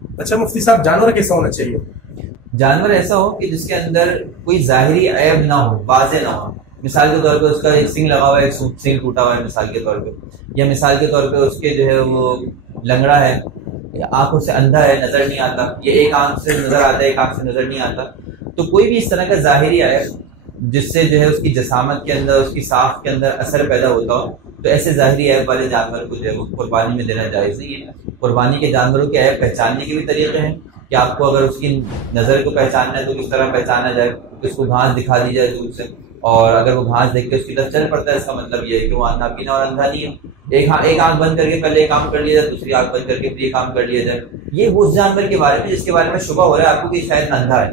اچھا مفتی صاحب، جانور کیسا ہونا چاہیے؟ جانور ایسا ہو کہ جس کے اندر کوئی ظاہری عیب نہ ہو، واضح نہ ہو. مثال کے طور پہ اس کا ایک سنگ لگا ہوا ہے، ایک سنگ ٹوٹا ہوا ہے مثال کے طور پہ، یا مثال کے طور پہ اس کے جو ہے وہ لنگڑا ہے، آنکھوں سے اندھا ہے، نظر نہیں آتا، یا ایک آنکھ سے نظر آتا ہے ایک آنکھ سے نظر نہیں آتا. تو کوئی بھی اس طرح کا ظاہری عیب جس سے جو ہے اس کی جسامت کے اندر، اس کی ساخت کے اندر اثر پیدا ہوتا ہو، تو ایسے ظاہری عیب والے جانور کو جو ہے وہ قربانی میں دینا جائز نہیں ہے. قربانی کے جانوروں کے عیب پہچاننے کے بھی طریقے ہیں کہ آپ کو اگر اس کی نظر کو پہچاننا ہے تو کس طرح پہچانا جائے کہ اس کو گھاس دکھا دی جائے دور سے، اور اگر وہ گھاس دیکھ کے اس کی طرف چل پڑتا ہے اس کا مطلب یہ ہے کہ وہ اندھا پینا اور اندھا نہیں ہے. ایک آنکھ بند کر کے پہلے ایک کام کر لیا جائے، دوسری آنکھ بند کر کے پھر یہ کام کر لیا جائے. یہ اس جانور کے بارے میں جس کے بارے میں شبہ ہو رہا ہے آپ کو کہ شاید اندھا ہے،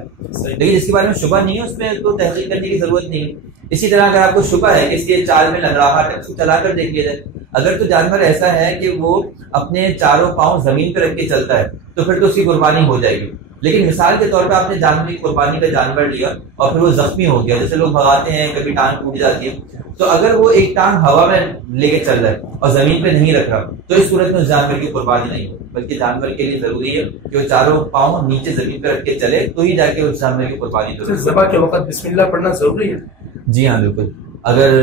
لیکن جس کے بارے میں شبہ نہیں ہے اس میں تو تحقیق کرنے کی ضرورت نہیں ہے. اسی طرح اگر آپ کو شبہ ہے کہ اس کے چال میں لنگڑاہٹ ہے، اس کو چلا کر دیکھ لیا جائے. اگر تو جانور ایسا ہے کہ وہ اپنے چاروں پاؤں زمین پہ رکھ کے چلتا ہے تو پھر تو اس کی قربانی ہو جائے گی. لیکن مثال کے طور پہ آپ نے جانور کی قربانی کا جانور لیا اور پھر وہ زخمی ہو گیا، جیسے لوگ بھگاتے ہیں کبھی ٹانگ ٹوٹ جاتی ہے، تو اگر وہ ایک ٹانگ ہوا میں لے کے چل رہا ہے اور زمین پہ نہیں رکھ رہا تو اس صورت میں اس جانور کی قربانی نہیں ہو، بلکہ جانور کے لیے ضروری ہے کہ وہ چاروں پاؤں نیچے زمین پہ رکھ کے چلے تو ہی جا کے اس جانور کی قربانی ضروری ہے. ذبح کے وقت بسم اللہ پڑھنا ضروری ہے؟ جی ہاں بالکل. اگر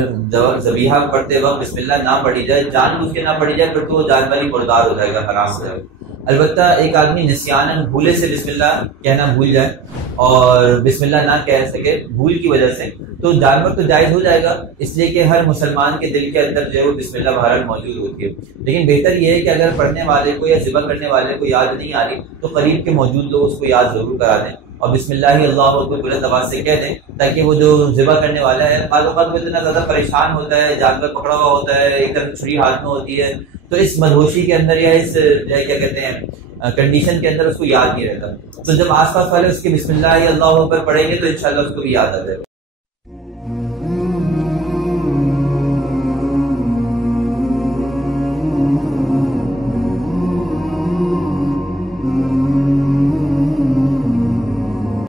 ذبیحہ پڑھتے وقت بسم اللہ نہ پڑھی جائے، جان بوجھ کے نہ پڑھی جائے، پھر تو وہ جانور ہی مردار ہو جائے گا، حرام ہو جائے گا. البتہ ایک آدمی نسیاناً بھولے سے بسم اللہ کہنا بھول جائے اور بسم اللہ نہ کہہ سکے بھول کی وجہ سے، تو جانور تو جائز ہو جائے گا، اس لیے کہ ہر مسلمان کے دل کے اندر جو ہے وہ بسم اللہ بہرحال موجود ہوتی ہے. لیکن بہتر یہ ہے کہ اگر پڑھنے والے کو یا ذبح کرنے والے کو یاد نہیں آ رہی تو قریب کے موجود لوگ اس کو یاد ضرور کرا دیں اور بسم اللہ اللہ کو بلند آواز سے کہہ دیں، تاکہ وہ جو ذبح کرنے والا ہے بعض اوقات وہ اتنا زیادہ پریشان ہوتا ہے، جانور پکڑا ہوا ہوتا ہے، ایک طرف چھری ہاتھ میں ہوتی ہے، تو اس مدہوشی کے اندر یا اس کیا کہتے ہیں کنڈیشن کے اندر اس کو یاد نہیں رہتا. تو جب آس پاس والے اس کے بسم اللہ اللہ پر پڑھیں گے تو انشاءاللہ اس کو بھی یاد آ جائے گا.